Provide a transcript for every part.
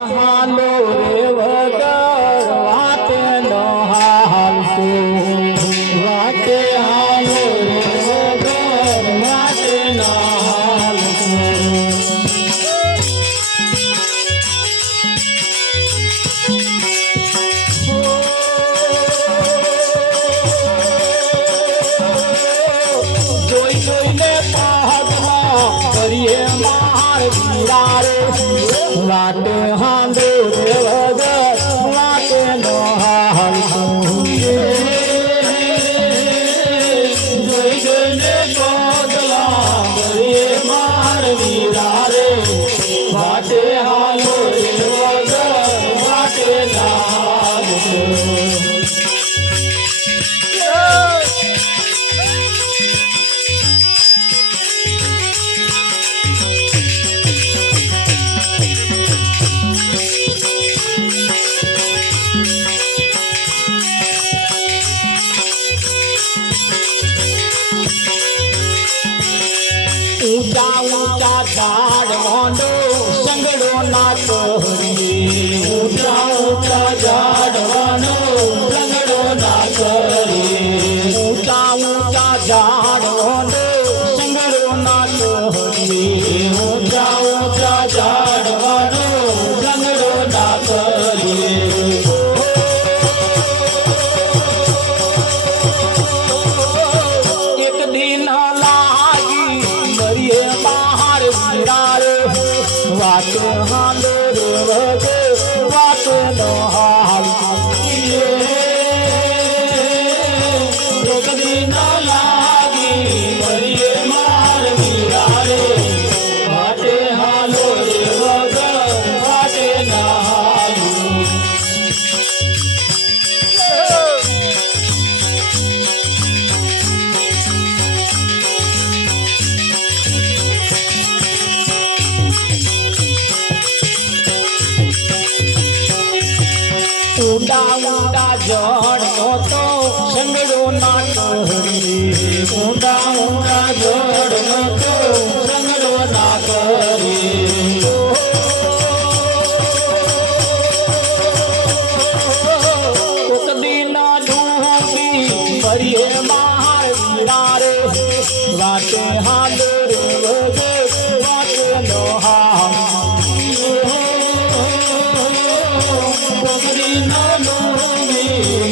હાલો રે વગર વાતે ન હાલશું વાતે હાલો રે વગર વાતે ન હાલશું જોઈ જોઈને પગમાં કરીએ માર વીરા રે વાતે હાંડો રે વગર વાતે ન હાલશું જોઈ જોઈને પગમાં કરીએ માર વીરા રે વાતે હાલો રે વગર વાતે ન હાલશું ऊंचा ऊंचा झाड़ वांडो संगड़ो ना करिए ऊंचा ऊंचा झाड़ वांडो संगड़ो ना करिए ऊंचा ऊंचा झाड़ वांडो संगड़ो ना करिए ऊंचा ऊंचा झाड़ वांडो संगड़ो ना करिए एक दिन वाते हालो रे वगैर वाते न हालશું एक दिन लागी मरिए मार वीरा रे वाते हालो रे वगैर वाते न हालશું ऊंडा ऊंडा जड़ तो संगड़ो ना करिए ऊंडा ऊंडा जड़ तो संगड़ो ना करिए कोक दिन डूबी मरिए मार वीरा रे वाते हालो रे वगैर वाते न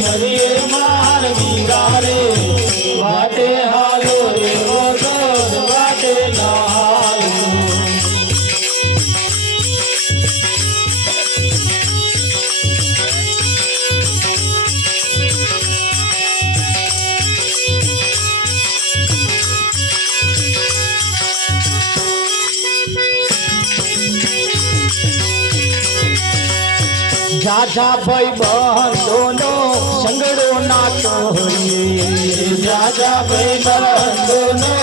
मरिए मार वीरा रे वाटे हालो रे वगैर वाटे न हालશું जाजा भाई बंधोनो संगड़ो ना करिए जाजा भाई बंधोनो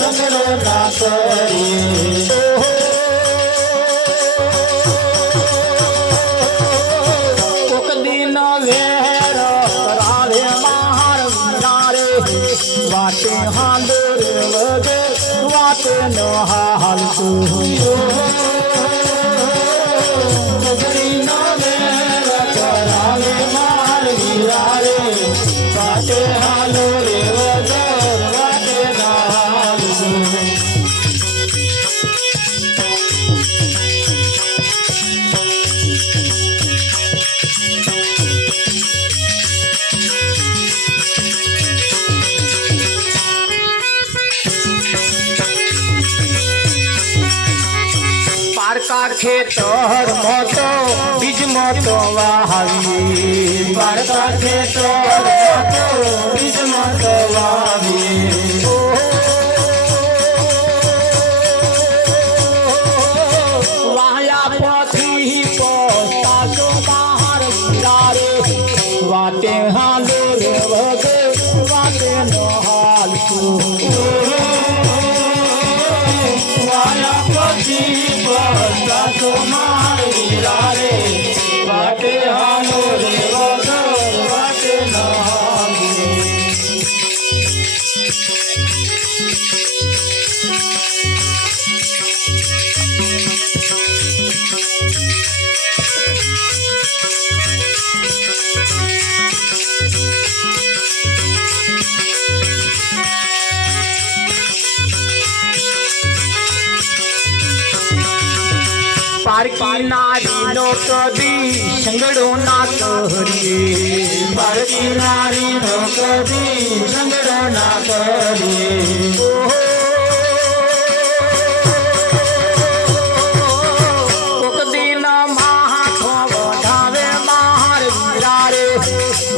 संगड़ो ना करिए कोक दिन वेर करावे मार वीरा रे वाते हांडो रे वगैर वाते न हालશું वाटे हालो रे वगैर वाटे न हालશું पारका खेतर मोतो बीज मोतो वाहावी पारका खेतर मोतो बीज मोतो वाहावी वाया पथी पोस्तासो बाहर वीरा रे वाटे हालो रे वगैर वाटे न हालશું वाया पथी पोस्तासो मार वीरा रे वाटे हालो रे वगैर वाटे न हालશું પારકી નારીનો કદી સંગડો ના કરીએ, પારકી નારીનો કદી સંગડો ના કરીએ.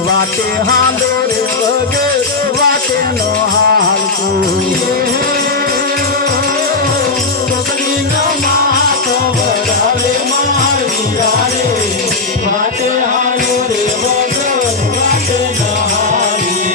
વાતે હાંડો રે વગે વાતે નો હાલતો, કોકડીનો માથો વગાડે માર વીરા રે, વાતે હાંડો રે વગે વાતે ન હાલી.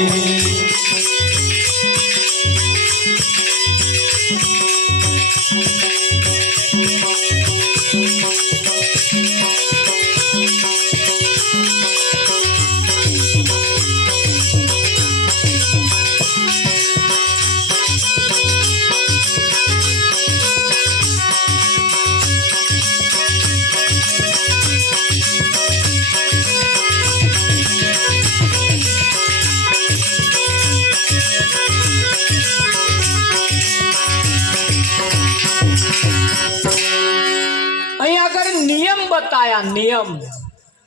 બતાયા નિયમ.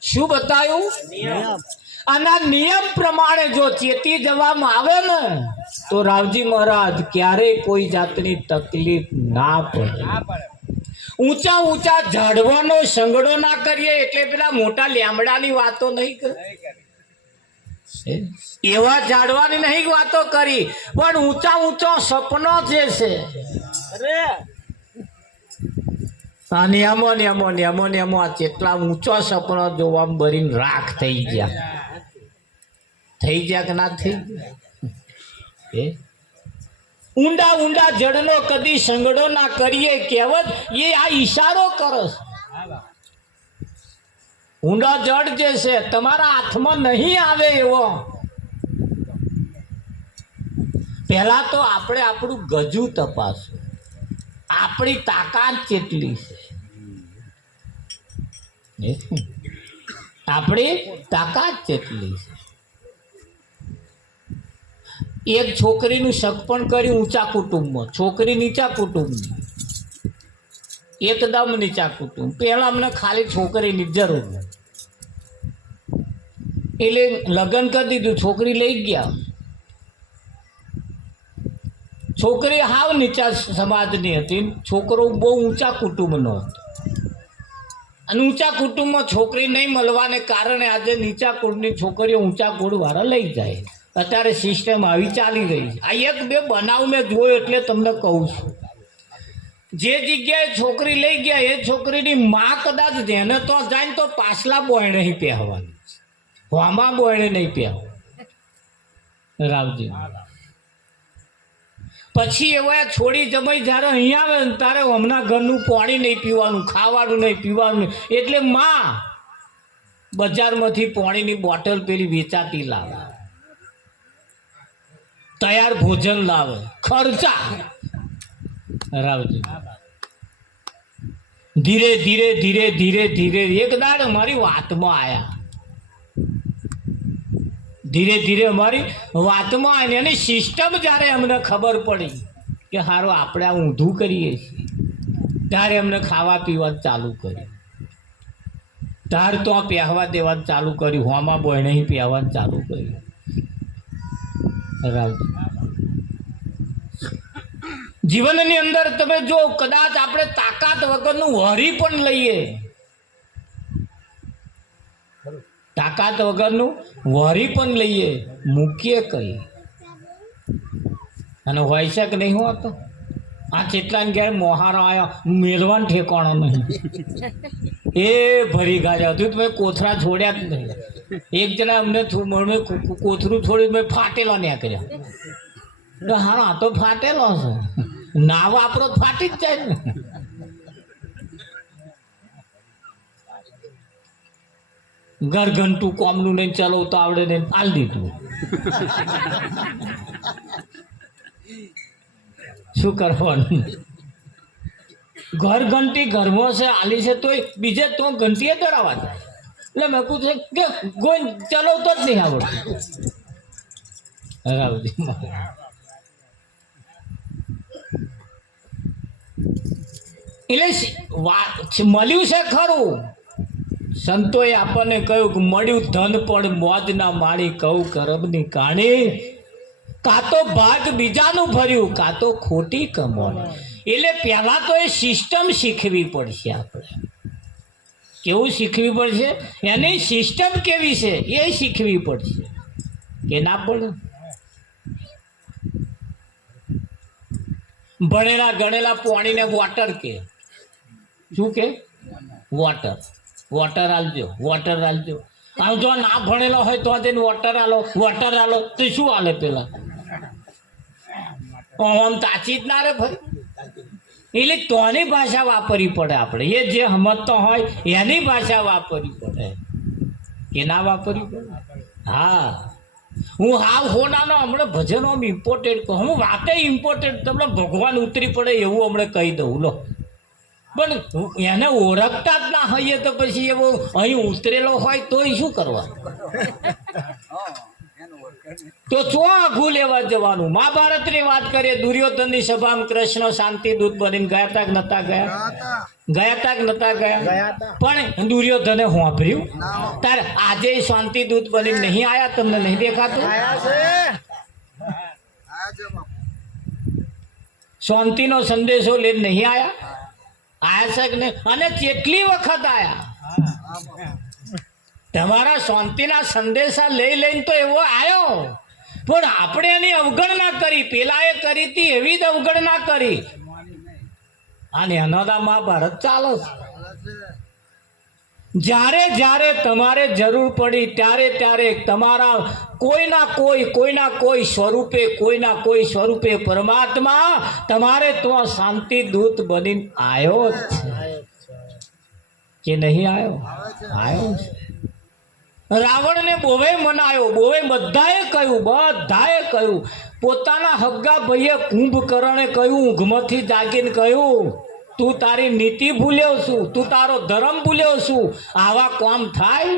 શું બતાયું? આના નિયમ પ્રમાણે જો ચેતી જવામાં આવે ને તો રાવજી મહારાજ ક્યારેય કોઈ જાતની તકલીફ ના પડે. ઊંચા ઊંચા ઝાડવાનો સંગડો ના કરીએ એટલે પેલા મોટા લેમડાની વાતો નહીં કરી, એવા ઝાડવાની નહીં વાતો કરી, પણ ઊંચા ઊંચો સપનો જે છે આ નિયમો નિયમો નિયમો નિયમો આ કેટલા ઊંચો સપનો જોવા ભરીને રાખ થઈ ગયા કે ના થઈ ગયા? ઊંડા ઊંડા જડનો કદી સંગડો ના કરીએ કહેવત એ આ ઈશારો કરે છે. ઊંડા જડ જે છે તમારા હાથમાં નહીં આવે એવો. પહેલા તો આપણે આપણું ગજુ તપાસો, આપણી તાકાત કેટલી છે, આપણી તાકાત કેટલી છે. એક છોકરીનું શક પણ કર્યું ઊંચા કુટુંબમાં, છોકરી નીચા કુટુંબની, એકદમ નીચા કુટુંબ. પહેલા અમને ખાલી છોકરીની જરૂર, એટલે લગ્ન કરી દીધું, છોકરી લઈ ગયા. છોકરી હાવ નીચા સમાજની હતી, છોકરો બહુ ઊંચા કુટુંબનો હતો. અને ઊંચા કુટુંબમાં છોકરી નહીં મળવાને કારણે આજે નીચા કુળની છોકરીઓ ઊંચા કુળવાળા લઈ જાય. અત્યારે સિસ્ટમ આવી ચાલી રહી છે. આ એક બે બનાવ મેં જોયો એટલે તમને કહું છું. જે જગ્યાએ છોકરી લઈ ગયા એ છોકરીની માં કદાચ જેને તો જાય ને તો પાછલા બોયણે નહીં પહેરવાની, હોમાં બોયણે નહીં પહેરવા રાવજી. પછી એવા છોડી જમાઈ જ્યારે અહીંયા આવે ને ત્યારે હમણાં ઘરનું પાણી નહીં પીવાનું, ખાવાનું નહીં પીવાનું, એટલે માં બજારમાંથી પાણીની બોટલ પેલી વેચાતી લાવે, તૈયાર ભોજન લાવે, ખર્ચા રાવજી. ધીરે ધીરે ધીરે ધીરે ધીરે એક દાડ અમારી વાતમાં આવ્યા, ધીરે ધીરે અમારી વાતમાં આવી. એની સિસ્ટમ જ્યારે અમને ખબર પડી કે સારું આપણે આ ઊંધું કરીએ છીએ, ત્યારે અમને ખાવા પીવાનું ચાલુ કર્યું, તાર તો પહેવા દેવાનું ચાલુ કર્યું, હોમાં બોયણે પહેવાનું ચાલુ કર્યું રાવજી. જીવનની અંદર તમે જો કદાચ આપણે તાકાત વગરનું વરી પણ લઈએ, તાકાત વગરનું વરી પણ લઈએ, મૂકીએ કઈ અને હોય છે કે નહીં હોતો? આ કેટલાને ઘેર મોહારો આવ્યા, મેલવાન ઠેકાણો નહીં, એ ભરી ગાજ્યા હતું. મેં કોથરા છોડ્યા જ નહીં. એક જણા અમને કોથરું છોડી મેં ફાટેલો નીકળ્યા. હા તો ફાટેલો છે, ના વાપરો ફાટી જ જાય ને. ઘરઘંટું કોમનું નહીં ચલાવતો આવડે ને આલ દીધું. શું કરવાનું? ઘર ઘંટી ઘરમાં છે આલી છે તોય બીજે તો ઘંટીએ ડરાવા જાય. એટલે મેં પૂછે કે કોઈ ચલાવતો જ નહીં આવડતું રાવજી. એટલે મળ્યું છે ખરું. સંતોએ આપણને કહ્યું કે મળ્યું ધન પણ મોજ ના માણી, કહું કરમની કાણી, કાં તો ભાગ બીજાનું ભર્યું, કાં તો ખોટી કમાણી. એટલે પહેલા તો એ સિસ્ટમ શીખવી પડશે. આપણે કેવું શીખવી પડશે? એની સિસ્ટમ કેવી છે એ શીખવી પડશે. કે ના પડે? ભણેલા ગણેલા પાણીને વોટર કે શું કે? વોટર. વોટર આલજો, વોટર આલજો. આમ જો ના ભણેલો હોય તો જઈને વોટર આલો, વોટર આલો તો શું આલે? પેલા આમ તાચી જ ના રે ભાઈ. એટલે તોની ભાષા વાપરવી પડે. આપણે એ જે સમજતો હોય એની ભાષા વાપરવી પડે. કે ના વાપરવી પડે? હા, હું હાવ હોનાનો હમણાં ભજનો ઇમ્પોર્ટેન્ટ કહું. હું વાતે ઇમ્પોર્ટેન્ટ, તમને ભગવાન ઉતરી પડે એવું હમણાં કહી દઉં. લો, પણ એને ઓળખતા જ ના હોઈએ તો પછી એવો અહીં ઉતરેલો હોય તોય શું કરવા? તો ચો આઘું લેવા જવાનું? મહાભારતની વાત કરીએ, દુર્યોધનની સભામાં કૃષ્ણ શાંતિ દૂત બનીને ગયા તા કે નતા ગયા? ગયા તા કે નતા ગયા? પણ દુર્યોધને હોંભર્યું. તારે આજે શાંતિ દૂત બનીને નહીં આયા? તમને નહીં દેખાતું? શાંતિનો સંદેશો લઈને નહીં આયા? આયા છે કે નહીં? અને કેટલી વખત આયા? તમારા શાંતિના સંદેશા લઈ લઈને તો એવો આવ્યો, પણ આપણે એની અવગણના કરી. પેલાએ કરી હતી એવી જ અવગણના કરી. અને એનો મહાભારત ચાલે છે. જ્યારે જ્યારે તમારે જરૂર પડી ત્યારે ત્યારે તમારા કોઈના કોઈ સ્વરૂપે પરમાત્મા તમારે તો શાંતિ દૂત બનીને આવ્યો જ છે કે નહીં આવ્યો? આવ્યો છે. રાવણને બોવે મનાયો, બોવે બધાએ કહ્યું, પોતાના હગ્ગા ભાઈએ કુંભકર્ણે કહ્યું, ઊંઘમાંથી જાગીને કહ્યું, તું તારી નીતિ ભૂલ્યો છું, તું તારો ધર્મ ભૂલ્યો છું. આવા કામ થાય?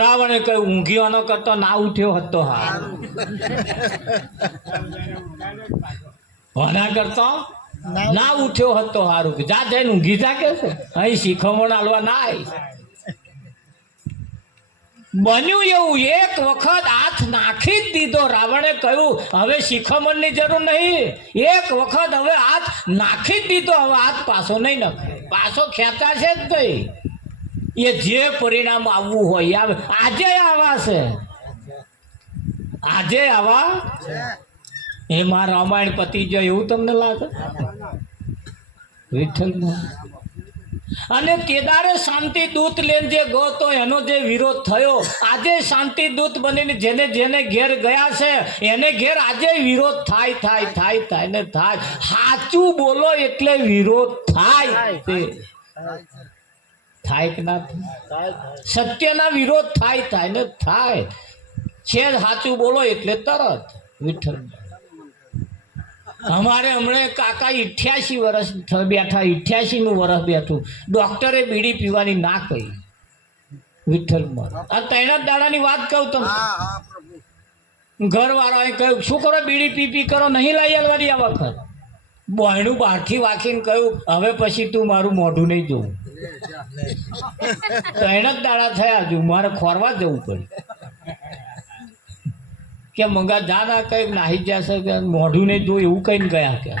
રાવણે કહ્યું, ઊંઘ્યો ન કરતો ના ઉઠ્યો હતો હારું. કરતો ના ઉઠ્યો હતો હારું. કે જા જઈને ઊંઘી જા કે છે. અહીં શીખવણ આલવા ના આવી. બન્યું એવું, એક વખત હાથ નાખી જ દીધો. રાવણે કહ્યું હવે શિખામણની જરૂર નહીં. એક વખત હવે હાથ નાખી જ દીધો, હવે હાથ પાછો નહીં નખાય. પાછો ખેંચાશે જ નહીં. એ જે પરિણામ આવવું હોય આવે. આજે આવા છે, આજે આવા. એમાં રામાયણ પતી જાય એવું તમને લાગે? વિઠ્ઠલ. અને કેદારે શાંતિ દૂત લઈને જે ગયો તો એનો જે વિરોધ થયો, આજે શાંતિ દૂત બનીને જેને જેને ઘેર ગયા છે એને ઘેર આજે વિરોધ થાય ને થાય. સાચું બોલો એટલે વિરોધ થાય. થાય કે ના થાય? સત્યના વિરોધ થાય ને થાય છે. સાચું બોલો એટલે તરત. વિઠ્ઠલ. અમારે હમણાં કાકા 88 વર્ષ બેઠા, 88મું વર્ષ બેઠું. ડોક્ટરે બીડી પીવાની ના કહી. વિઠ્ઠલ. આ 3 દાડાની વાત કહું તમને. ઘરવાળાએ કહ્યું શું કરો, બીડી પી કરો, નહીં લઈ આવવાની આ વખત. બહેણું બહારથી વાંખીને કહ્યું હવે પછી તું મારું મોઢું નહીં જોવું. 3 દાડા થયા હજુ મારે ખોરવા જવું પડ્યું. કે મંગા જા ના કઈ નાહી જશે કે મોઢું નહીં જોયું એવું કહીને ગયા. કે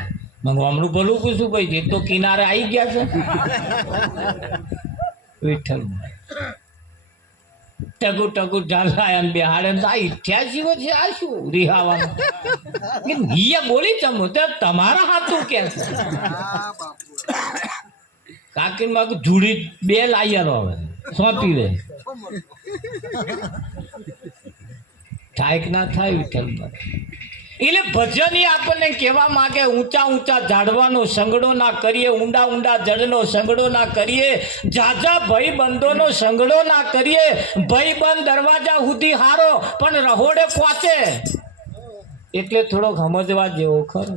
હમણું ભલું પૂછું ભાઈ, જે તો કિનારે આવી ગયા છે. વિઠ્ઠલ. ટગુ ઢાલાયા ને બેહાડે ને 88 વર્ષે આ શું રિહાવાનું? બોલી ચમો તો તમારા હાથું કે છે. કાકીને માગું જુડી 2 લાવ્યા હવે સોંપી દે. થાય કે ના થાય? વિઠ્ઠલ. એટલે ભજન આપણને કહેવા માંગે ઊંચા ઝાડવાનો સંગડો ના કરીએ, ઊંડા જળનો સંગડો ના કરીએ, ઝાઝા ભાઈબંધોનો સંગડો ના કરીએ. ભાઈબંધ દરવાજા સુધી હારો પણ રહોડે પહોંચે એટલે થોડોક સમજવા જેવો ખરો.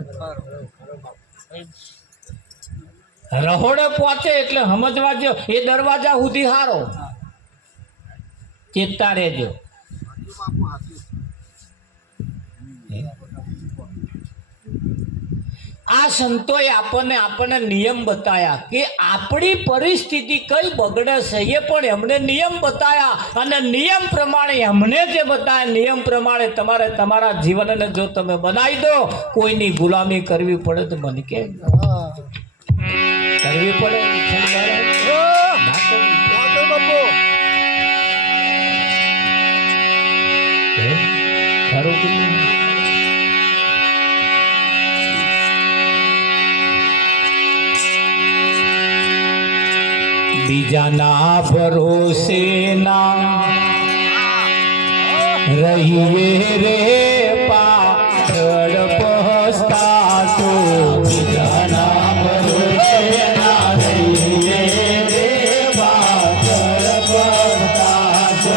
રહોડે પહોંચે એટલે સમજવા જેવો. એ દરવાજા સુધી હારો. ચેતતા રહેજો. આ સંતોએ આપણને નિયમ બતાયા કે આપણી પરિસ્થિતિ કઈ બગડે છે એ પણ એમણે નિયમ બતાયા અને નિયમ પ્રમાણે એમણે જે બતાયા નિયમ પ્રમાણે તમારે તમારા જીવનને જો તમે બનાવી દો કોઈની ગુલામી કરવી પડે તો મને કે કરવી પડે ના કરવી પડે. ખરું કે નહીં? બીજાના ભરોસે ના રહીએ રે પાછળ પસ્તાતો. બીજાના ભરોસે ના રહીએ રે પાછળ પસ્તાતો.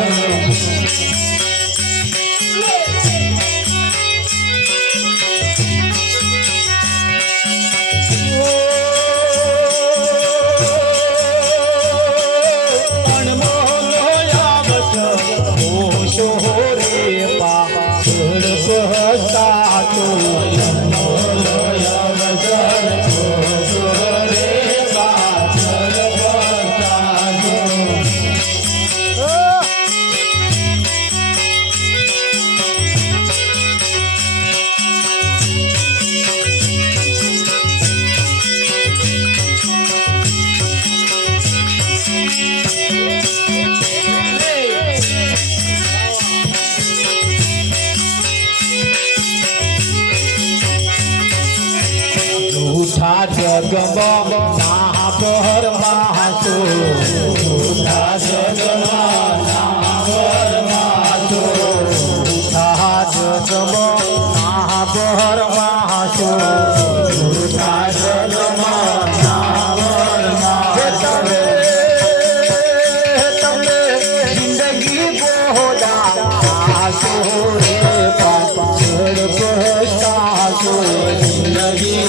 જૂઠા જગમાં નાભર માસો, જૂઠા જગમાં નાભર માસો, જૂઠા જગમાં નાભર માસો, જૂઠા જગમાં નાભર માસો. તમે જિંદગી બોલા આસો રે પાછળ પસ્તાશો. જિંદગી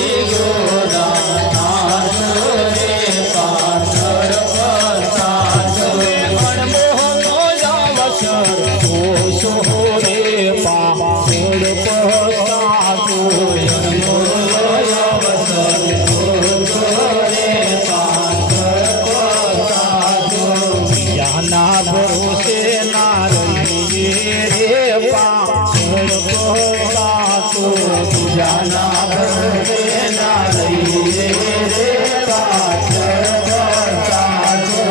ભરોસે ના રહીએ રે પાછળ પસ્તાશો. બીજાના ભરોસે ના રહીએ રે પાછળ પસ્તાશો.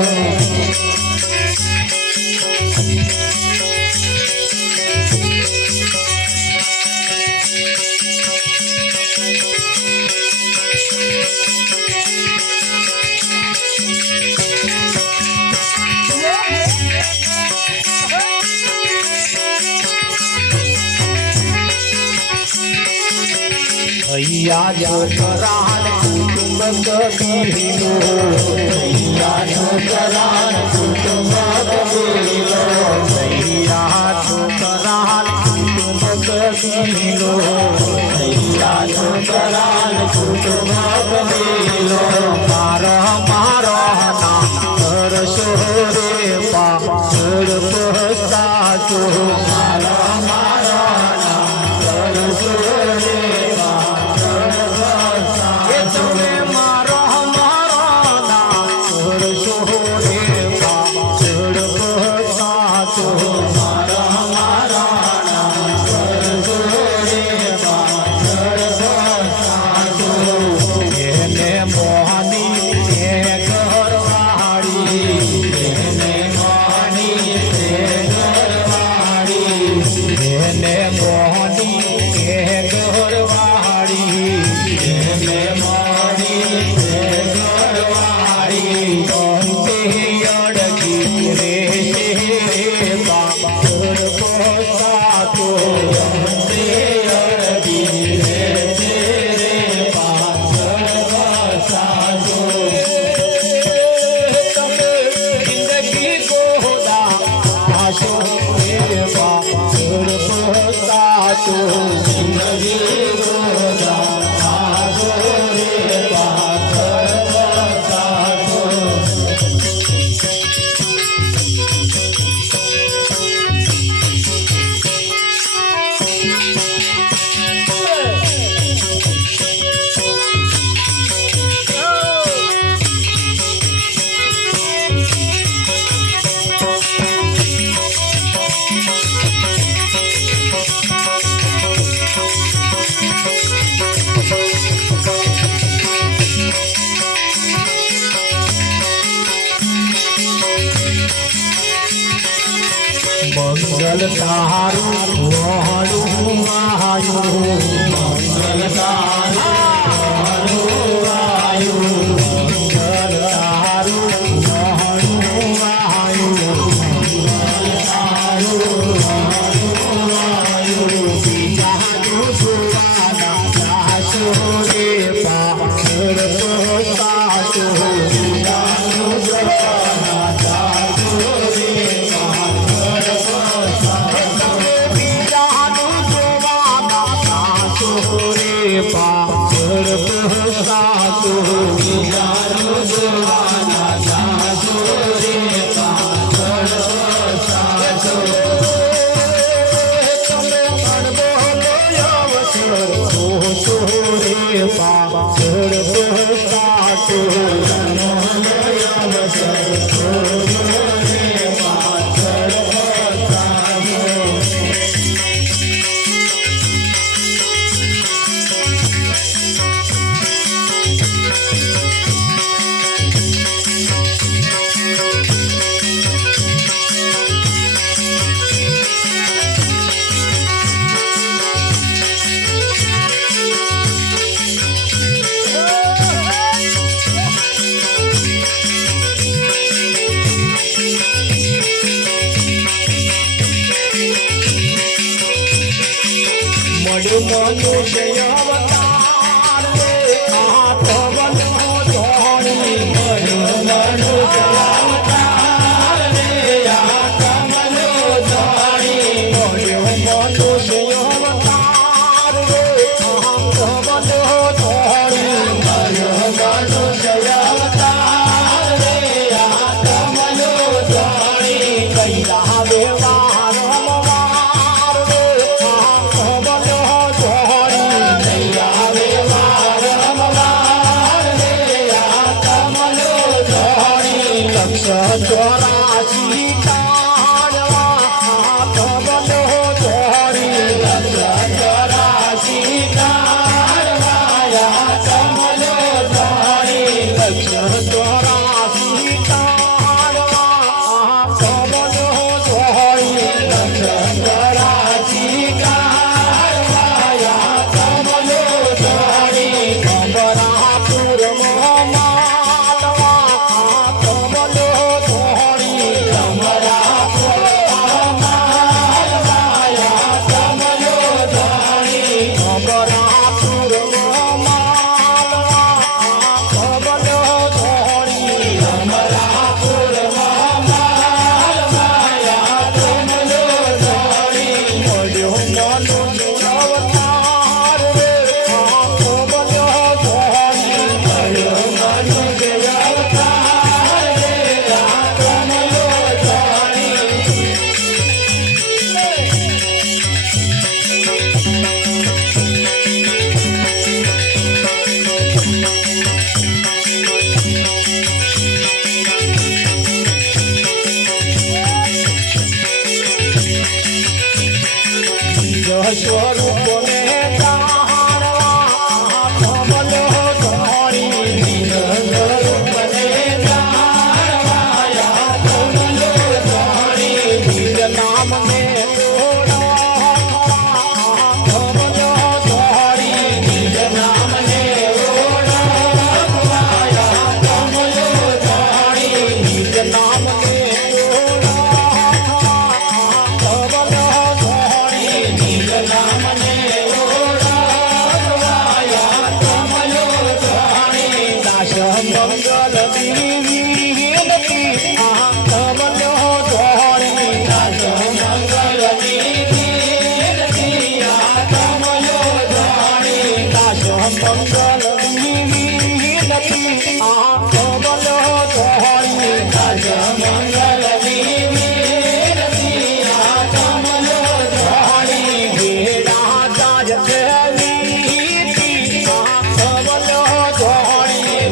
ભૈયા છોકરાને કુટુંબ કબીલો, ભૈયા છોકરાને કુટુંબ કબીલો, ભૈયા છોકરાને કુટુંબ કબીલો, ભૈયા છોકરાને કુટુંબ કબીલો. મારો નામ કરશો રે પાછળ પસ્તાશો. મારો નામ કરશો રે તમે મારો નામ કરશો રે મંગલ તારું વહાણું આયું મંગલ તારું આયું મંગલ તારું વહાણું આયું મંગલ તારું વહાણું આયું બીજાનું સુવાના સાસુ રે પાછળ પહોંચાતો બીજાનું સુવાના સાસુ રે પાછળ પહોંચાતો બીજાનું સુવાના સાસુ રે પાછળ પહોંચાતો તમે અણબોલો અવસર પહોંચો રે પાછળ પહોંચાતો અવસર પહોંચો રે પાછળ પહોંચાતો મનુષ્ય અવતાર રે આત્મનો ધોણી મનુષ્ય અવતાર રે આત્મનો ધોણી મનુષ્ય અવતાર રે આત્મનો ધોણી મનુષ્ય અવતાર રે આત્મનો ધોણી કૈલા વ્યવહાર ચોરાશી કાળવા તમનો ધોરી ચોરાશી કાળવા તમનો ધોરી ચોરાશી કાળવા તમનો ધોરી ચોરાશી કાળવા તમનો ધોરી કમરાપુરમાં સ્વરૂપને જાણવા કમલો ધોણી સ્વરૂપને જાણવા કમલો ધોણી નિજ નામને ઓળખવા કમલો ધોણી નિજ નામને ઓળખવા કમલો ધોણી નિજ નામને મંગલ દેવી નથી આ કમલો ધોણી મંગલ દેવી નથી આ કમલો ધોણી મંગલ દેવી નથી આ કમલો ધોણી મંગલ દેવી નથી આ કમલો ધોણી ભેડા જાજ દેવી આ કમલો ધોણી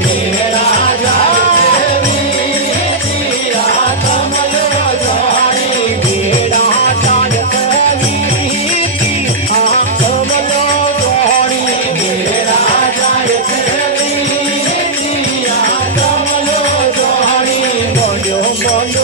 Cuando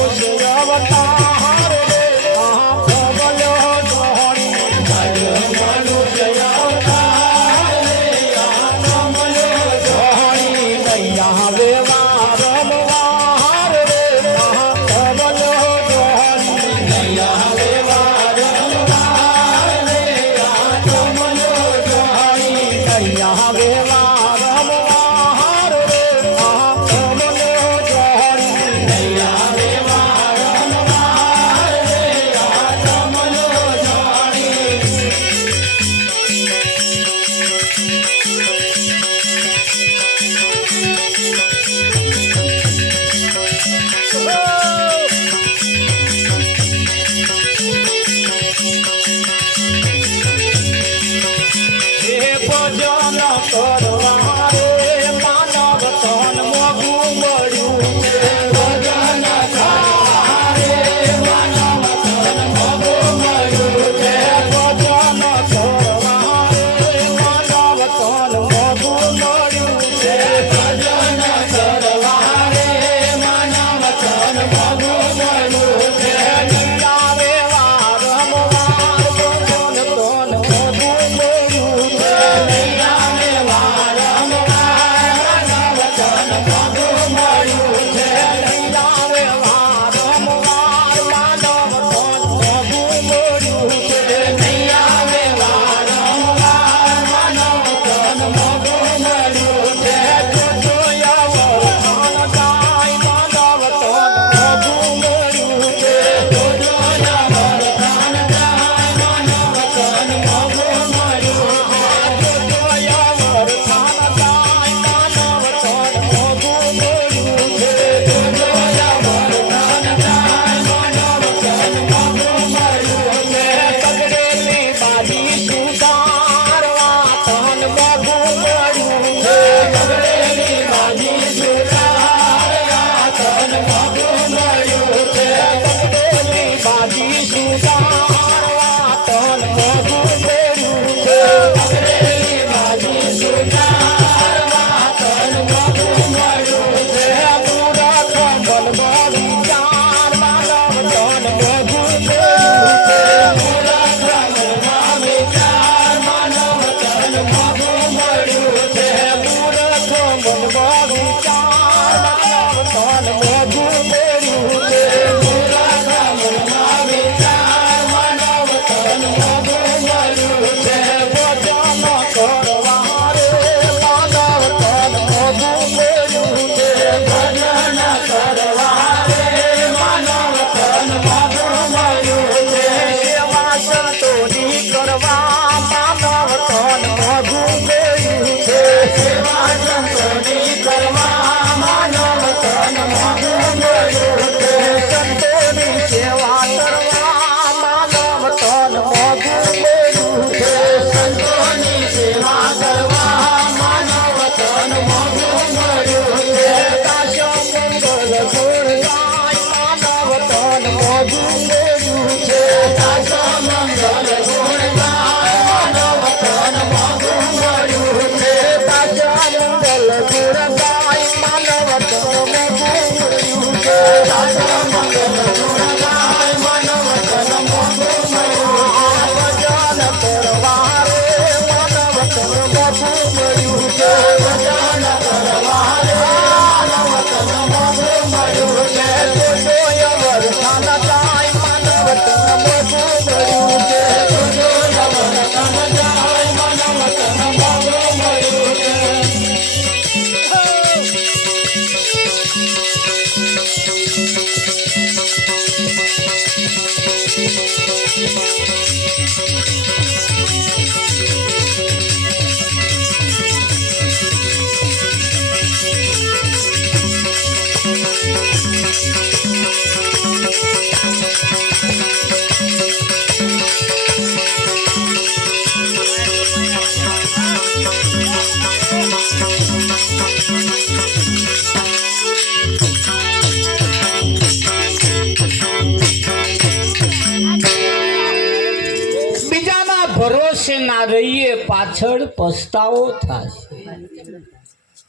બીજાના ભરોસે ના રહીએ, પાછળ પસ્તાવો થશે.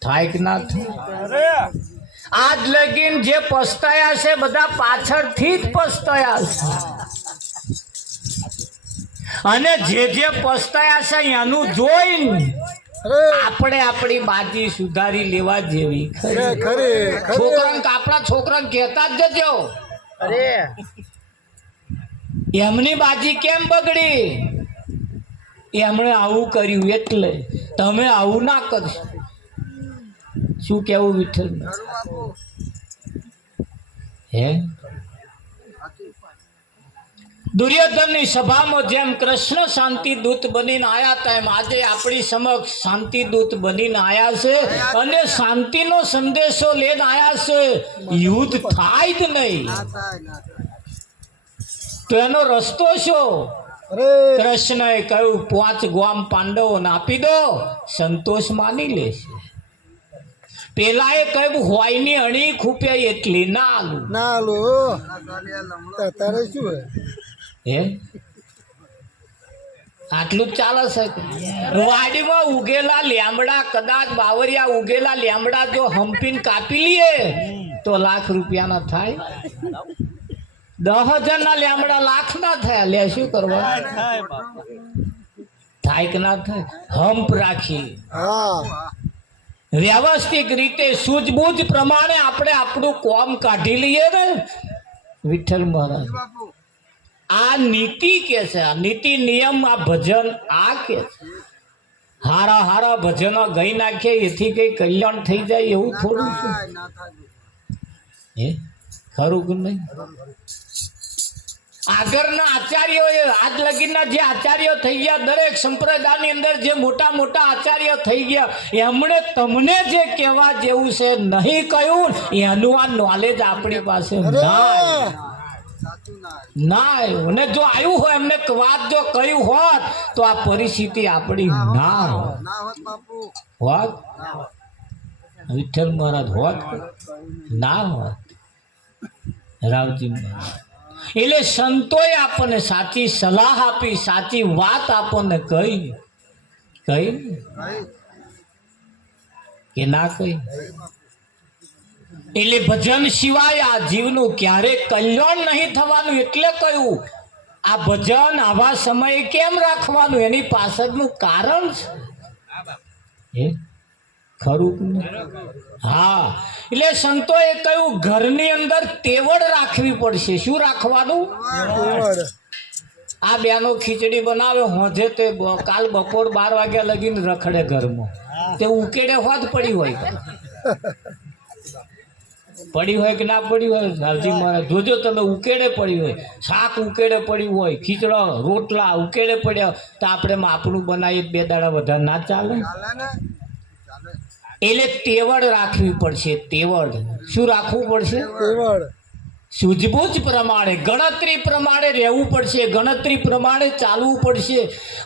થાય કે ના થાય? આજ લગીન જે પસ્તાયા છે બધા પાછળથી જ પસ્તાયા છે, અને જે પસ્તાયા છે એનું જોઈને આપણે આપણી બાજી સુધારી લેવા જેવી. છોકરાને આપણા છોકરાને કહેતા જ જજો, એમની બાજી કેમ બગડી, એમણે આવું કર્યું એટલે તમે આવું ના કરશો. શું કેવું વિઠ્ઠલ? હે દુર્યોધનની સભામાં જેમ કૃષ્ણ શાંતિ દૂત બનીને આયા હતા, એમ આજે આપણી સમક્ષ શાંતિ દૂત બનીને આયા છે, અને શાંતિનો સંદેશો લઈને આયા છે. યુદ્ધ થાય જ નહીં તો એનો રસ્તો શું? કૃષ્ણએ કહ્યું 5 ગામ પાંડવોને આપી દો, સંતોષ માની લેશે. પેલાએ કહ્યું હોયની અણી ખૂપે એટલી ના આલું. હે આટલું જ ચાલે છે? વાડીમાં ઉગેલા લેમડા, કદાચ બાવરિયા ઉગેલા લેમડા જો હંપીને કાપી લઈએ તો લાખ રૂપિયાના થાય. 10,000 ના લેમડા લાખ ના થયા, લે શું કરવા? થાય કે ના થાય? હંપ રાખી વ્યવસ્થિત રીતે સૂઝબૂઝ પ્રમાણે આપણે આપણું કોમ કાઢી લઈએ ને. વિઠ્ઠલ મહારાજ આ નીતિ કે છે, આ નીતિ નિયમ, આ ભજન આ કે છે. હારા હારા ભજનો ગઈ નાખીએ એથી કઈ કલ્યાણ થઈ જાય એવું થોડું છે? હે ખરું કે નહીં? આગળના આચાર્યોએ, આજ લગીના જે આચાર્યો થઈ ગયા, દરેક સંપ્રદાયની અંદર જે મોટા મોટા આચાર્યો થઈ ગયા, એમણે તમને જે કહેવા જેવું છે નહીં કહ્યું, એનું આ નોલેજ આપણી પાસે ના. અને જો આવ્યું હોય એમને વાત જો કહ્યું હોત તો આ પરિસ્થિતિ આપણી ના હોત. વિઠ્ઠલ મહારાજ હોત ના હોત. રાવજી મહારાજ એટલે સંતોએ આપણને સાચી સલાહ આપી, સાચી વાત આપણને કહી કે ના કહી. એટલે ભજન સિવાય આ જીવનું ક્યારેક કલ્યાણ નહીં થવાનું. એટલે કહ્યું આ ભજન આવા સમયે કેમ રાખવાનું, એની પાછળનું કારણ છે. ખરું? હા, એટલે સંતોએ કહ્યું ઘરની અંદર તેવડ રાખવી પડશે. શું રાખવાનું? આ બેનો ખીચડી બનાવે હોજે તે કાલ બપોર 12 વાગ્યા લગીને રખડે ઘરમાં, તે ઉકેડે હોત પડી હોય કે ના પડી હોય? રાવજી મહારાજ જોજો તમે, ઉકેડે પડી હોય, શાક ઉકેડે પડ્યું હોય, ખીચડો રોટલા ઉકેડે પડ્યા, તો આપણે આપણું બનાવીએ 2 દાડા વધારે ના ચાલે? એટલે તેવડ રાખવી પડશે. તેવડ શું રાખવું પડશે? સૂઝબૂઝ પ્રમાણે, ગણતરી પ્રમાણે રહેવું પડશે, ગણતરી પ્રમાણે ચાલવું પડશે.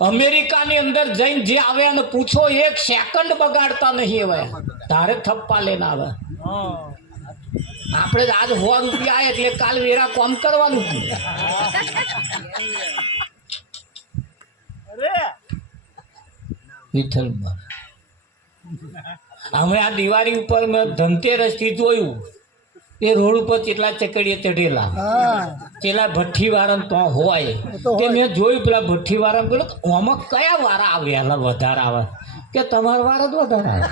અમેરિકાની અંદર જઈને જે આવે અને પૂછો, 1 સેકન્ડ બગાડતા નહીં એવા, તારે થપ્પા લઈને આવે. આપણે આજ 100 રૂપિયા આવે એટલે કાલ વેરા કોમ કરવાનું. વિઠ્ઠલ અમે આ દિવાળી ઉપર મેં ધનતેરસ થી જોયું, એ રોડ ઉપર કેટલા ચકડીએ ચઢેલા, પેલા ભઠ્ઠી વાળા તો હોય તે મેં જોયું. પેલા ભઠ્ઠી વાળા પેલો આમાં કયા વારા આવે વધારે આવે કે તમારા વારા જ વધારે આવે?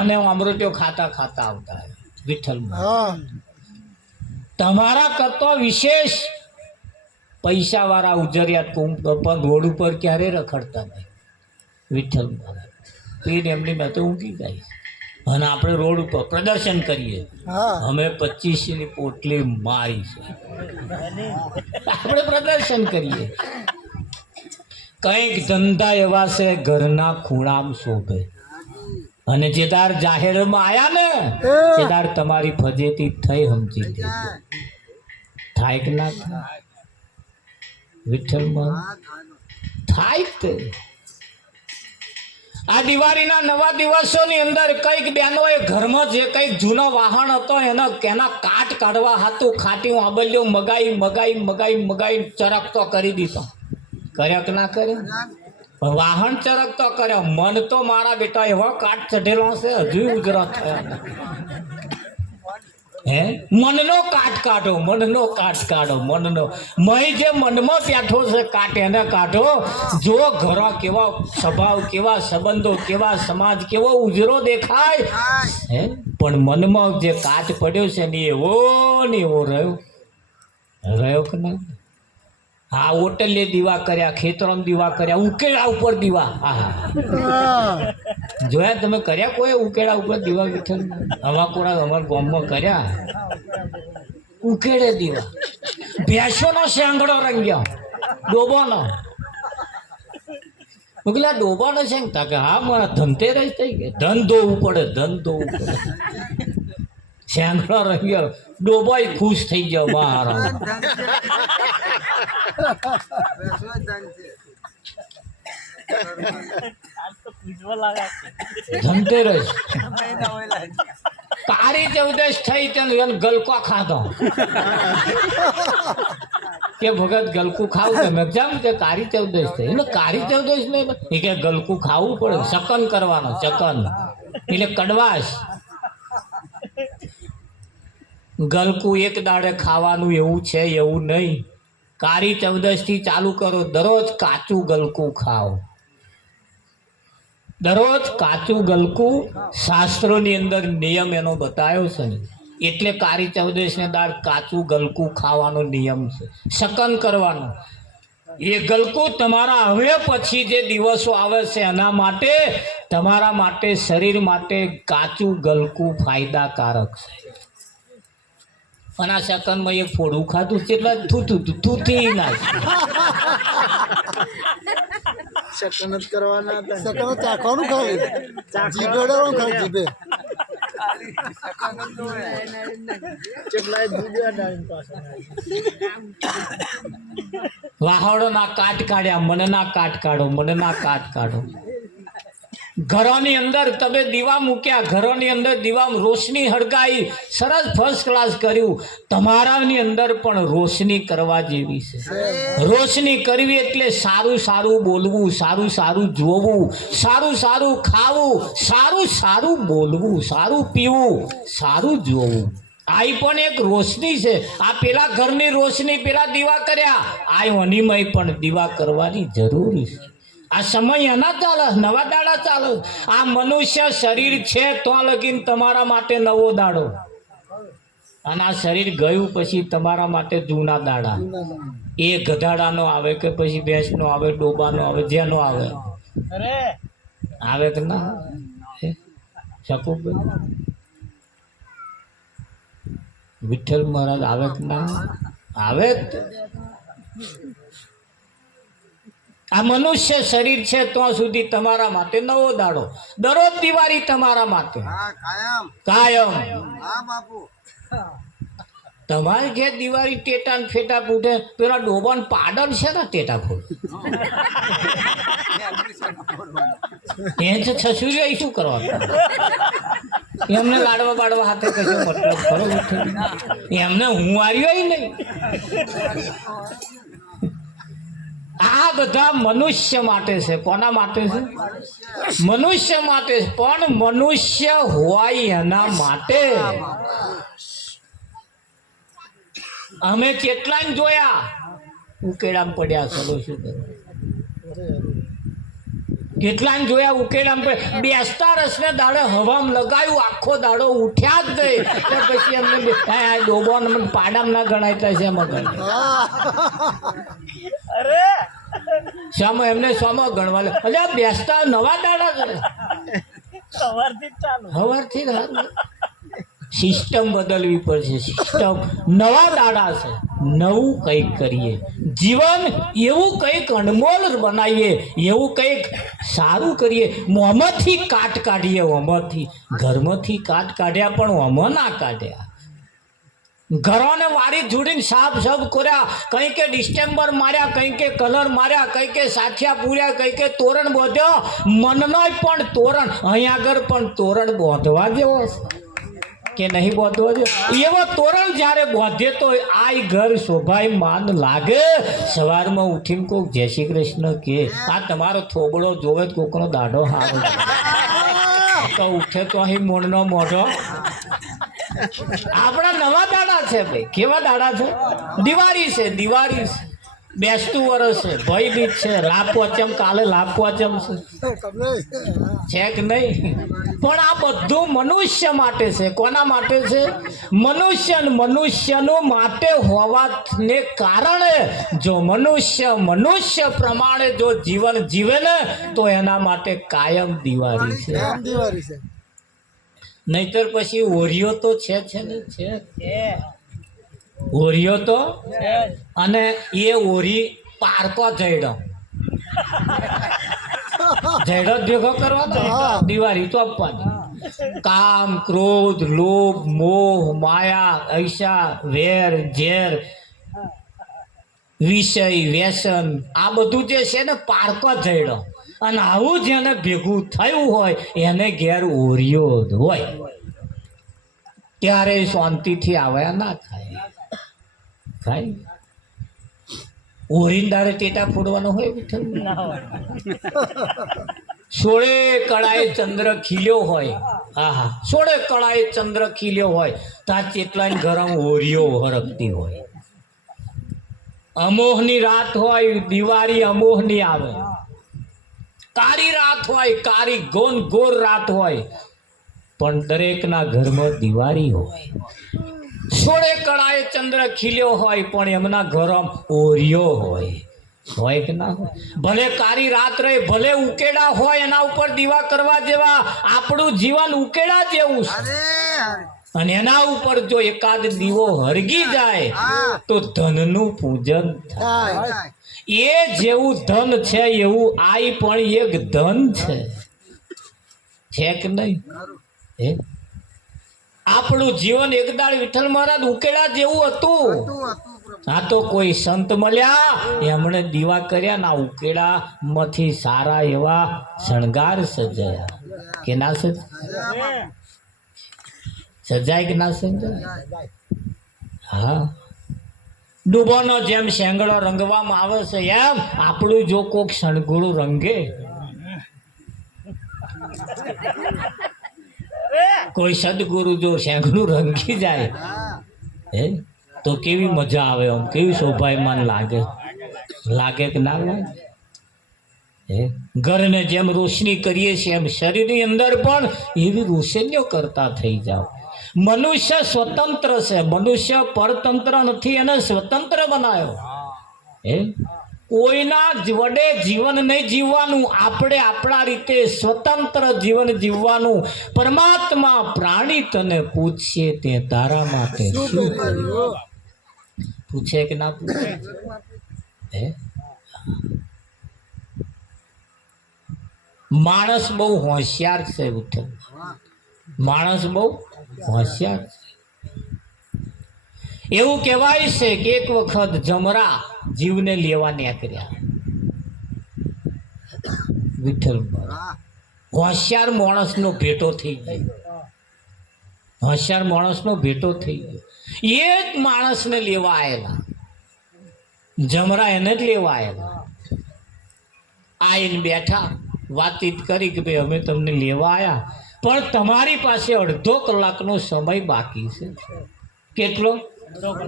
અને અમૃત્યો ખાતા ખાતા આવતા. વિઠ્ઠલ તમારા કરતો વિશેષ પૈસા વાળા ઉજરિયાત પણ રોડ ઉપર ક્યારે રખડતા નહીં. વિઠ્ઠલ મહારાજ એમની મેં તો ઊંઘી જાય. અને આપણે રોડ ઉપર પ્રદર્શન કરીએ હા અમે 25ની પોટલી મારી છે આપણે પ્રદર્શન કરીએ કંઈક ધંધા એવા છે ઘરના ખૂણામાં શોભે અને જે દાર જાહેરમાં આયા ને તે દાર તમારી ફજેતી થઈ સમજી લેજો થાય કે ના થાય વિઠ્ઠલમાં થાય જ તે આ દિવાળીના નવા દિવસોની અંદર કંઈક બહેનોએ ઘરમાં જે કંઈક જૂનો વાહન હતો એના કાટ કાઢવા હાથું ખાટી આબલ્યો મગાઈ ચરકતો કરી દીધો કર્યો કે ના કર્યો વાહન ચરકતો કર્યો મન તો મારા બેટા એવો કાટ ચઢેલો છે હજુ ઉજરા થયા હે મનનો કાટ કાઢો મનનો મય જે મનમાં બેઠો છે કાટ એને કાઢો જો ઘરો કેવા સ્વભાવ કેવા સંબંધો કેવા સમાજ કેવો ઉજરો દેખાય હે પણ મનમાં જે કાટ પડ્યો છે ને એવો રહ્યો કે નહીં હા હોટલે દીવા કર્યા ખેતરોમાં દીવા કર્યા ઉકેળા ઉપર દીવા હા જોયા તમે કર્યા કોઈ ઉકેળા ઉપર દીવા વિઠ્ઠલ હવાકોરા અમારા ગામમાં કર્યા ઉકેળે દીવા ભેંસોનો શેંગડો રંગ્યો ડોબાનો પેલા ડોબાનો શેંગતા કે હા મારા ધનતેરસ થઈ ગઈ ધન ધોવું પડે શેંગડો રંગ્યો ડોબાઈ ખુશ થઈ ગયો મારા ધનતેરસ કાળી ચૌદશ થઈ તેને ગલકો ખાધો કે ભગત ગલકું ખાવું તમે જામ કે કાળી ચૌદશ થઈ એટલે કાળી ચૌદશ નહીં કે ગલકું ખાવું પડે શકન કરવાનો શકન એટલે કડવાશ ગલકું એક દાડે ખાવાનું એવું છે એવું નહીં કાળી ચૌદશ થી ચાલુ કરો દરરોજ કાચું ગલકું ખાઓ દરરોજ કાચું ગલકું શાસ્ત્રોની અંદર નિયમ એનો બતાવ્યો છે ને એટલે કાળી ચૌદશને દાળ કાચું ગલકું ખાવાનો નિયમ છે શકન કરવાનું એ ગલકું તમારા હવે પછી જે દિવસો આવે છે એના માટે તમારા માટે શરીર માટે કાચું ગલકું ફાયદાકારક છે અને આ શકનમાં એક ફોડું ખાધું છે એટલે થૂથી ના શકન જ કરવાના હતા શકન ચાખવાનું ખાલી જીભેડવાનું ખાલી જીભે વાહડો ના કાટ કાઢ્યા મને ના કાટ કાઢો ઘરોની અંદર તમે દીવા મૂક્યા ઘરોની અંદર દીવા રોશની હળગાઈ સરસ ફર્સ્ટ ક્લાસ કર્યું તમારાની અંદર પણ રોશની કરવા જેવી છે રોશની કરવી એટલે સારું બોલવું સારું જોવું સારું ખાવું સારું બોલવું સારું પીવું સારું જોવું આ પણ એક રોશની છે આ પેલા ઘરની રોશની પેલા દીવા કર્યા આ અનિમય પણ દીવા કરવાની જરૂરી છે આ સમય એના ચાલે નવા દાડા ચાલે આ મનુષ્ય શરીર છે તો લગીન તમારા માટે નવો દાડો અને આ શરીર ગયું પછી તમારા માટે જૂના દાડા એ ગધાડાનો આવે કે પછી ભેંસનો આવે ડોબાનો આવે જેનો આવે કે ના શકુભાઈ વિઠ્ઠલ મહારાજ આવે કે ના આવે આ મનુષ્ય શરીર છે ત્યાં સુધી તમારા માટે નવો દાડો દરરોજ દિવાળી તમારા માટે કાયમ તમારે ઘેર દિવાળી ટેટા ને ફેટા ફૂટે પેલા ડોબાન પાડન છે ને ટેટા ફૂટ એ છે છસુરી શું કરવા એમને લાડવા બાડવા હાથે કશો મતલબ ખરો એમને હું આવ્યો નહીં આ બધા મનુષ્ય માટે છે કોના માટે છે મનુષ્ય માટે પણ મનુષ્ય હોય એના માટે અમે કેટલાને જોયા ઉકેડામાં પડ્યા ચલો શું કરું કેટલાને જોયા ઉકેડામાં બેસતા રસને દાડે હવામાં લગાવ્યું આખો દાડો ઉઠ્યા જ નહીં પછી એમને ડોબો પાડામાં ના ગણાયતા છે એમાં શામાં એમને શામાં ગણવા લે બેસતા નવા દાડા કરે સવારથી સિસ્ટમ બદલવી પડશે. સિસ્ટમ નવા દાડા છે, નવું કંઈક કરીએ, જીવન એવું કંઈક અનમોલ બનાવીએ, એવું કંઈક સારું કરીએ. મોંમાંથી કાટ કાઢીએ, ઓમાંથી ઘરમાંથી કાટ કાઢ્યા પણ ઓમાં ના કાઢ્યા. ઘરોને વારી જોડીને સાફ સાફ કર્યા, કંઈ કે ડિસ્ટેમ્બર માર્યા, કંઈ કે કલર માર્યા, કંઈ કે સાથિયા પૂર્યા, કંઈ કે તોરણ બાંધ્યો. મનનો પણ તોરણ, અહીં આગળ પણ તોરણ બાંધવા જેવો કે નહીં બાંધવા જેવો? એવો તોરણ જ્યારે બાંધે તો આ ઘર શોભાયમાન લાગે. સવારમાં ઉઠીને કોક જય શ્રી કૃષ્ણ કે, આ તમારો થોબડો જોવે તો કોકનો દાઢો હારો તો ઉઠે તો અહીં મૂળનો મોઢો. આપણા નવા દાડા છે ભાઈ. કેવા દાડા છે? દિવાળી છે, દિવાળી છે, બેસતું વર્ષ છે, ભયબીજ છે, લાભ પોચમ, કાલે લાભ પોચમ છે કે નહીં? પણ આ બધું મનુષ્ય માટે છે. કોના માટે છે? મનુષ્યનું માટે હોવાને કારણે જો મનુષ્ય પ્રમાણે જો જીવન જીવે ને તો એના માટે કાયમ દિવાળી છે. નહીતર પછી ઓરિયો તો છે ને, છે ઓરિયો તો. અને એ ઓરી પારકો જઈડો ભેગો કરવા દિવાળી તો આપવાની. કામ, ક્રોધ, લોભ, મોહ, માયા, ઐશા, વેર, ઝેર, વિષય, વ્યસન, આ બધું જે છે ને પારકો જઈડો. અને આવું જેને ભેગું થયું હોય એને ઘેર ઓરિયો જ હોય. ત્યારે શાંતિથી આવ્યા ના થાય. ઓરિંદારે ટેટા ફોડવાનો હોય વિઠ્ઠલ? સોળે કળાએ ચંદ્ર ખીલ્યો હોય. હા, સોળે કળાએ ચંદ્ર ખીલ્યો હોય ત્યાં ચેટલાય ગરમ ઓરિયો હરકતી હોય. અમોહની રાત હોય, દિવાળી અમોહની આવે. કાળી રાત હોય, કાળી ઘોર રાત હોય, પણ દરેકના ઘરમાં દિવાળી હોય. સોળે કળાએ ચંદ્ર ખીલ્યો હોય પણ એમના ઘરમાં ઓરિયો હોય કે ના હોય? ભલે કાળી રાત રહે, ભલે ઉકેડા હોય, એના ઉપર દીવા કરવા જેવા આપણું જીવન ઉકેડા જેવું છે. અને એના ઉપર જો એકાદ દીવો હરગી જાય તો ધનનું પૂજન થાય. એ જેવું ધન છે એવું આઈ પણ એક ધન છે કે નહીં? આપણું જીવન એકદાળ વિઠ્ઠલ મહારાજ ઉકેડા જેવું હતું. આ તો કોઈ સંત મળ્યા, એમણે દીવા કર્યા, ના ઉકેડા માંથી સારા એવા શણગાર સજાયા. કે ના સજાય કે ના સજાય? હા, ડૂબોનો જેમ શેંગડો રંગવામાં આવે છે એમ આપણું જો કોક શણગુળું રંગે, કોઈ સદગુરુ જો શેંગડું રંગી જાય તો કેવી મજા આવે, આમ કેવી શોભાયમાન લાગે કે ના લાગે? ઘરને જેમ રોશની કરીએ છીએ એમ શરીરની અંદર પણ એવી રોશનીઓ કરતા થઈ જાઓ. મનુષ્ય સ્વતંત્ર છે, મનુષ્ય પરતંત્ર નથી, એને સ્વતંત્ર બનાવ્યો. કોઈના વડે જીવન નહીં જીવવાનું, આપણે આપણા રીતે સ્વતંત્ર જીવન જીવવાનું. પરમાત્મા પ્રાણી તને પૂછશે તે તારા માટે શું કર્યું? પૂછે કે ના પૂછે? માણસ બહુ હોશિયાર છે વિઠ્ઠલ, માણસ બહુ હોશિયાર છે. એવું કહેવાય છે કે એક વખત જમરા જીવને લેવા નીકળ્યા. વિઠ્ઠલ હોશિયાર માણસનો ભેટો થઈ ગયો, હોશિયાર માણસનો ભેટો થઈ ગયો. એ જ માણસને લેવા આવેલા, જમરા એને જ લેવા આવેલા. આઈને બેઠા, વાતચીત કરી કે ભાઈ અમે તમને લેવા આવ્યા પણ તમારી પાસે અડધો કલાકનો સમય બાકી છે. કેટલો?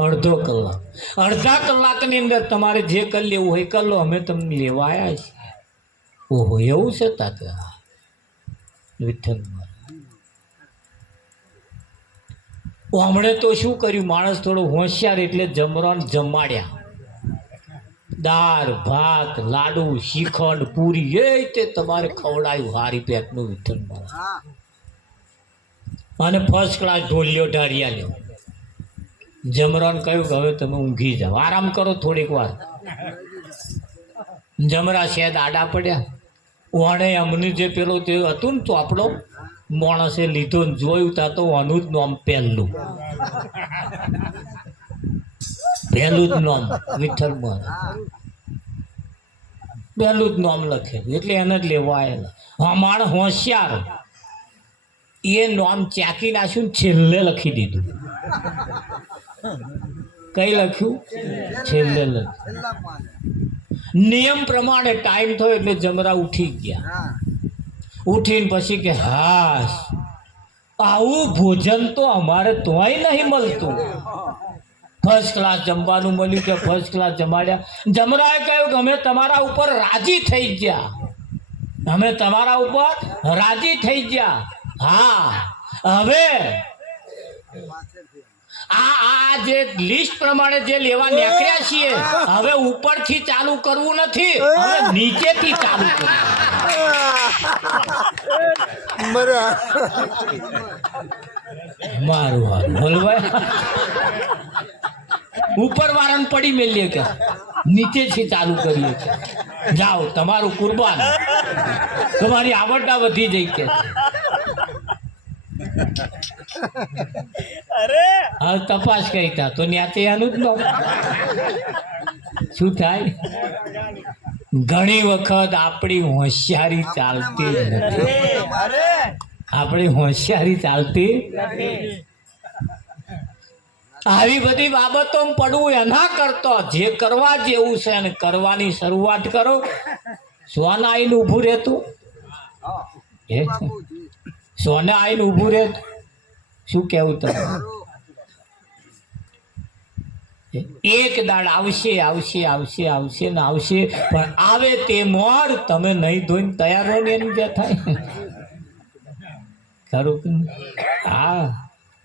અડધો કલાક. અડધા કલાકની અંદર તમારે જે કરી લેવું હોય કરી લો, અમે તમને લેવા આવ્યા છીએ. ઓહો, એવું છે તાતા વિઠ્ઠલ. હમણે તો શું કર્યું, માણસ થોડો હોશિયાર એટલે જમરાને જમાડ્યા. દાળ ભાત લાડુ શ્રીખંડ પૂરી એ તે તમારે ખવડાયું હારી પેટનું વિઠ્ઠલ મારા. અને ફર્સ્ટ ક્લાસ ઢોલિયો ઢાળિયા લ્યો. જમરાને કહ્યું કે હવે તમે ઊંઘી જાઓ, આરામ કરો થોડીક વાર. જમરા શેદ આડા પડ્યા. ઓણે અમને જે પેલો તે હતું ને ચોપડો માણસે લીધો ને જોયું તા તો આનું જ નામ પહેલું જ નામ વિઠ્ઠલ મારા, પહેલું જ નામ લખેલું એટલે એને જ લેવા આવેલા. હા માણ હોશિયાર એ નામ ચાકી નાખ્યું ને છેલ્લે લખી દીધું. કઈ લખ્યું? છેલ્લે લખ્યું. નિયમ પ્રમાણે ટાઈમ થયો એટલે જમરા ઉઠી ગયા. ઉઠીને પછી કે હાશ આવું ભોજન તો અમારે તોય નહીં મળતું. ફર્સ્ટ ક્લાસ જમવાનું મળ્યું કે ફર્સ્ટ ક્લાસ જમાડ્યા. જમરાએ કહ્યું કે અમે તમારા ઉપર રાજી થઈ ગયા, અમે તમારા ઉપર રાજી થઈ ગયા. હા હવે આ જે લિસ્ટ પ્રમાણે જે લેવા નીકળ્યા છીએ હવે ઉપરથી ચાલુ કરવું નથી, હવે નીચેથી ચાલુ કરવું. મારું હારું બોલવાય. ઉપર વાળાને પડી મેલીએ કે નીચેથી ચાલુ કરીએ કે જાઓ તમારું કુરબાન, તમારી આવડતા વધી જઈ કે. હવે તપાસ કઈ તા તો ન્યાતે આનું જ નો શું થાય. ઘણી વખત આપણી હોશિયારી ચાલતી નથી, આપણી હોશિયારી ચાલતી. આવી બધી બાબતો પડવું એના કરતો જે કરવા જેવું છે અને કરવાની શરૂઆત કરો. સોના આવીને ઊભું રહેતું, સોના આવીને ઊભું રહેતું. શું કેવું તમારું? એક દાડ આવશે આવશે આવશે આવશે ને આવશે, પણ આવે તે મોર તમે નહીં ધોઈને તૈયાર રહો ને એનું જે થાય ખરું. હા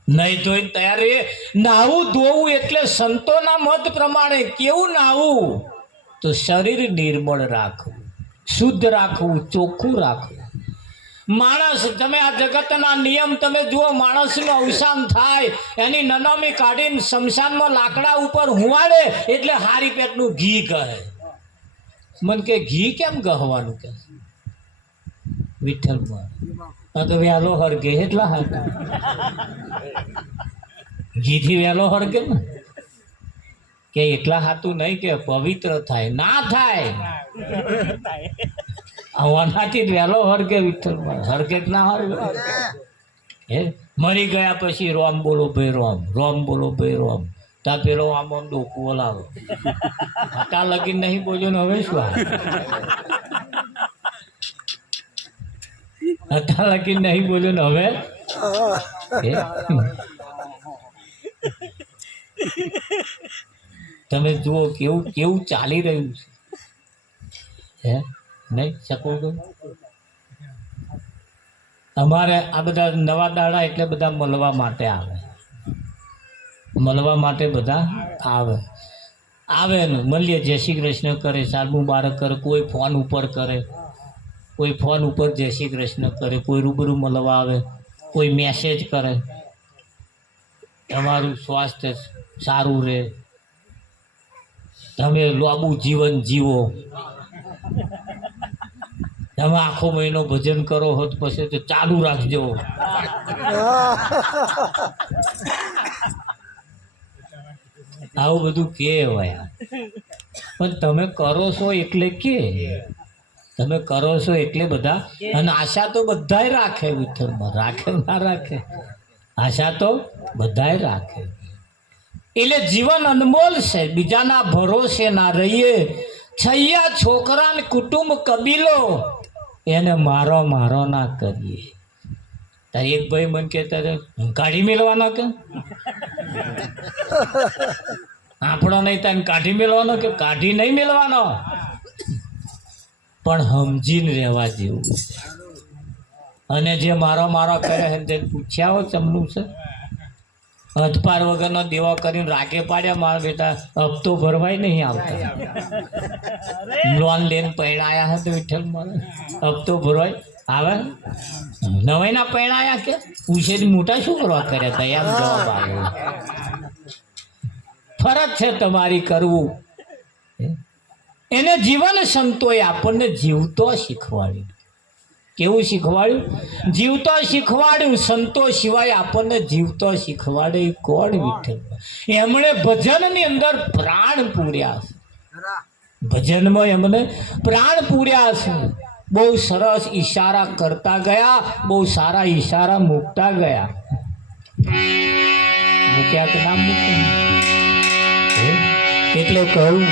નહીં ધોઈને તૈયાર રહે. નાવું ધોવું એટલે સંતોના મત પ્રમાણે કેવું નાવું? તો શરીર નિર્મળ રાખવું, શુદ્ધ રાખવું, ચોખ્ખું રાખવું. માણસ તમે આ જગતના નિયમ તમે જુઓ, માણસનું અવસાન થાય એની નનામી કાઢીને શમશાનમાં લાકડા ઉપર હુવાડે એટલે હારી પેટનું ઘી કહે. મને કે ઘી કેમ ગહવાનું કે વિઠ્ઠલમાં તો વહેલો હરગે એટલા હાથ ઘીથી વહેલો હરગે ને કે એટલા હાથું નહીં કે પવિત્ર થાય. ના થાય, આવવાનાથી વહેલો હરગે વિઠ્ઠલમાં. હરગે ના હરગે હે. મરી ગયા પછી રોમ બોલો ભાઈ રોમ, રોમ બોલો ભાઈ રોમ. તા પેલો આમ ડોકું બોલાવો તા લગીન નહીં બોલ્યો ને હવે શું હતા લગીન નહીં બોલ્યો ને હવે. તમે જુઓ કેવું કેવું ચાલી રહ્યું છે હે. નહીં શકો અમારે આ બધા નવા દાડા એટલે બધા મળવા માટે આવે, મળવા માટે બધા આવે ને મળીએ, જય શ્રી કૃષ્ણ કરે, સાલ મુબારક કરે, કોઈ ફોન ઉપર કરે, કોઈ ફોન ઉપર જય શ્રી કૃષ્ણ કરે, કોઈ રૂબરૂ મળવા આવે, કોઈ મેસેજ કરે તમારું સ્વાસ્થ્ય સારું રહે, તમે લાંબુ જીવન જીવો, તમે આખો મહિનો ભજન કરો હોત પછી તો ચાલુ રાખજો. આવું બધું કહેવાય. પણ તમે કરો છો એટલે કે તમે કરો છો એટલે બધા. અને આશા તો બધાય રાખે વિઠ્ઠલમાં, રાખે ના રાખે, આશા તો બધાય રાખે. એટલે જીવન અનમોલ છે, બીજાના ભરોસે ના રહીએ. છૈયા છોકરા ને કુટુંબ કબીલો એને મારો મારો ના કરીએ. તારે એક ભાઈ મને કે તારે કાઢી મેળવાનો કે આપણો નહીં તારે કાઢી મેળવાનો કે કાઢી નહીં મેળવાનો, પણ સમજીને રહેવા જેવું. અને જે મારો મારો કરે છે તેને પૂછ્યા હો ચમનું છે, હથપાર વગરનો દેવો કરીને રાગે પાડ્યા મારા બેટા હપ્તો ભરવાય નહીં આવતા લોન લઈને પૈણાયા હતા વિઠ્ઠલ મારે હપ્તો ભરવાય આવે નવાઈના પૈણાયા કે ઉછેર મોટા શું કરવા કર્યા હતા એમ જવાબ આવ્યો ફરજ છે તમારી કરવું એને જીવન સંતોએ આપણને જીવતો શીખવાડ્યું કેવું શીખવાડ્યું જીવતો શીખવાડ્યું સંતો સિવાય આપણને જીવતો શીખવાડે કોણ વિઠ્ઠલ એમણે ભજનની અંદર પ્રાણ પૂર્યા છે ભજનમાં એમને પ્રાણ પૂર્યા છે બહુ સરસ ઈશારા કરતા ગયા બહુ સારા ઈશારા મૂકતા ગયા મૂક્યા કે ના મૂક્યા એટલે કહું